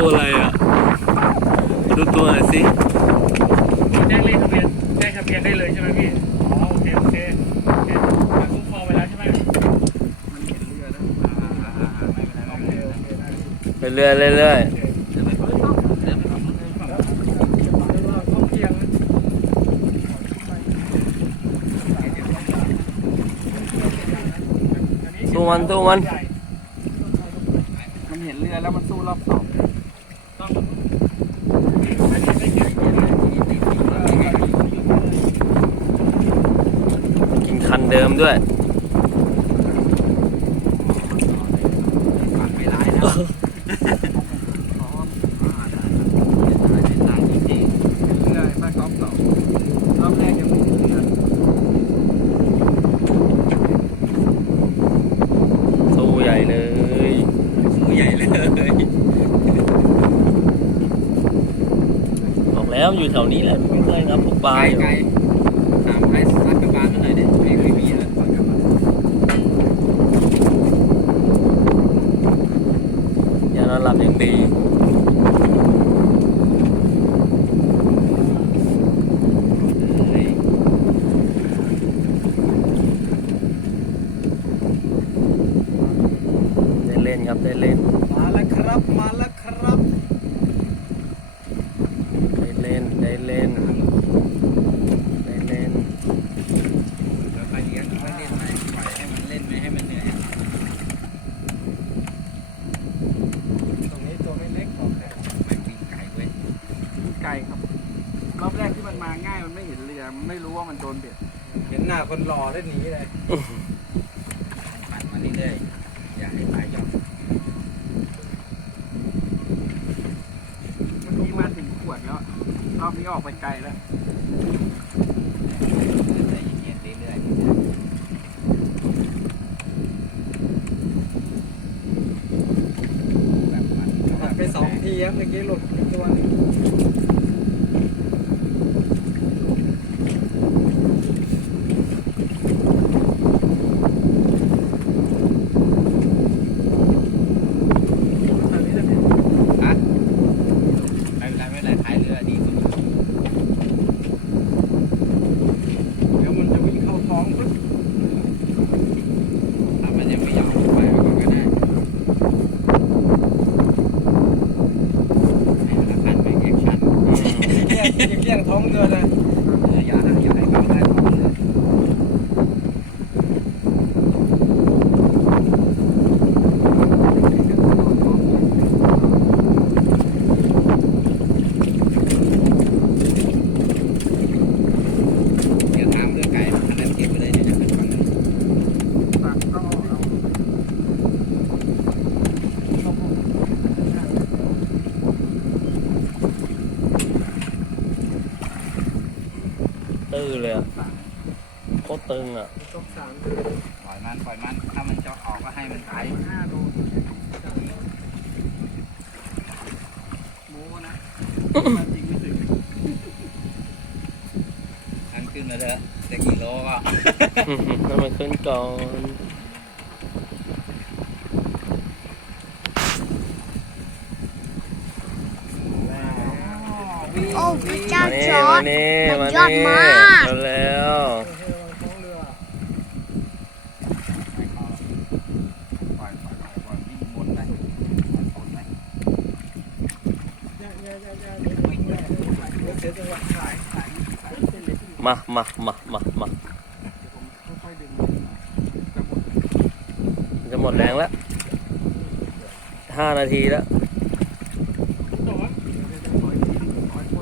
ตัวอะไรอะดูตัวหน่อยสิแจ้งเลขทะเบียนแจ้งทะเบียนได้เลยใช่ไหมพี่อ๋อโอเคโอเคโอเคมันคุ้มครองไปแล้วใช่ไหมมันเห็นเรือแล้วอ่าอ่าอ่าไม่เป็นไรโอไม่เคเป็นไรโอเคได้เรื่อยๆเรื่อยเดี๋ยวไปก่อนเดี๋ยวไปก่อนเดี๋ยวไปก่อนต้องเที่ยงๆสู้มันสู้มันมันเห็นเรือแล้วมันสู้รอบสอง กินคันเดิมด้วย ฝันไม่ร้ายนะอ๋ออ่าได้ได้ได้ได้จริงๆเรื อไม่รอบสองรอบแรกยังไม่เห็นเรือสู้ใหญ่เลยสู้ใหญ่เลยบอกแล้วอยู่แถวนี้แหละไม่เคยครับพวกปลาอยู่ ไกลๆถามไอ้ซักกระบาลมาหน่อยดิไม่ไม่มีเลยซักกระบาล อย่านอนหลับอย่าง ดีได้เล่นครับได้เล่นมาแล้วครับ มาแล้วครับ ได้เล่นได้เล่นได้เล่น เดี๋ยวไปเลี้ยงไปเล่นไหมปล่อยให้มันเล่นไม่ให้มันเหนื่อย ตรงนี้ตัวไม่เล็กของแต่ ไม่ปีนไก่เว้ย ไกลครับ ร อบแรกที่มันมาง่ายมันไม่เห็นเรือมันไม่รู้ว่ามันโดนเบ็ดเห็นหน้าคนรอได้หนีเลยปั่นมาเรื่อยๆอย่าให้สายหย่อนเมื่อกี้มาถึงขวดแล้วรอบนี้ออกไปไกลแล้วใจเย็นๆเรื่อยๆแบบปั่นตัดไปสองทีครับเมื่อกี้หลุดอีกตัวหนึง ฮะไม่เป็นไรไม่เป็นไรท้ายเรือดีสุด เดี๋ยวมันจะวิ่งเข้าท้องปึ๊บ ถ้ามันยังไม่ยอมไปไว้ก่อนก็ได้ให้มันละคันไปแอคชั่น เกี้ยง เกี้ยงท้องเรือเลย เอออย่านะอย่าให้เขาได้ของเลย เดี๋ยวทางเรือไก่ขนาดเก็บไปเลยเดี๋ยวจะเป็นฝั่งนั้น ปากต้องเอาเอา ตื้อเลยอะโคตรตึงอะตกสามปล่อยมันปล่อยมันถ้ามันจะออกก็ให้มันไปห้าโลโม้นะมันจริงไม่ถึงทันขึ้นมาเถอะจะกี่โลก็ ให้มันขึ้นก่อน โอ้พระเจ้า มา นี่จอมาร์ดนี่มัมานยอดนี่มากเร็วท้องเรือปล่อยปล่อยปล่อยปล่อยวิ่งบนไปปล่อยบนไปแย่แย่แย่แย่เดี๋ยวเดี๋ยวเสียจังหวะขายขายขายเส้นเล็กมามามามามาผมค่อยๆดึงจะหมดแรงแล้วห้านาทีแล้ว สอน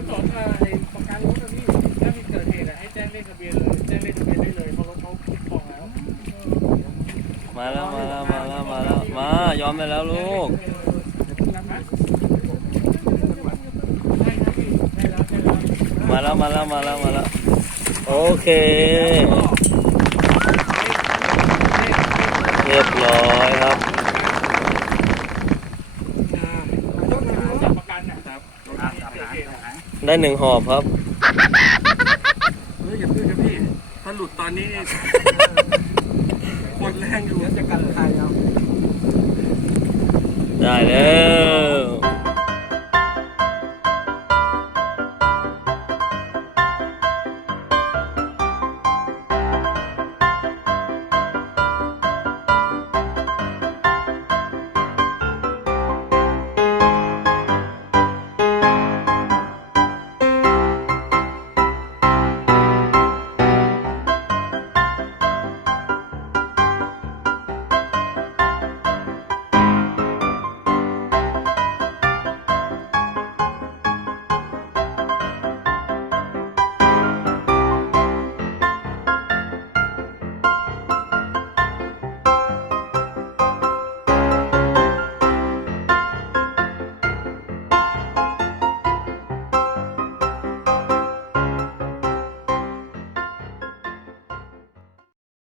สอนไอ้ประกันรถนะพี่ถ้ามีเกิดเหตุอะให้แจ้งเลขทะเบียนเลยแจ้งเลขทะเบียนได้เลยเพราะรถเขาคุ้มครองแล้ว มาแล้วมาแล้วมาแล้วมาแล้วมายอมไปแล้วลูกมาแล้วมาแล้วมาแล้วมาแล้วโอเค เรียบร้อยครับได้หนึ่งหอบครับเฮ้ยอย่าพึ่งนะพี่ถ้าหลุดตอนนี้ งอยู่จะกันใครเอาได้เลย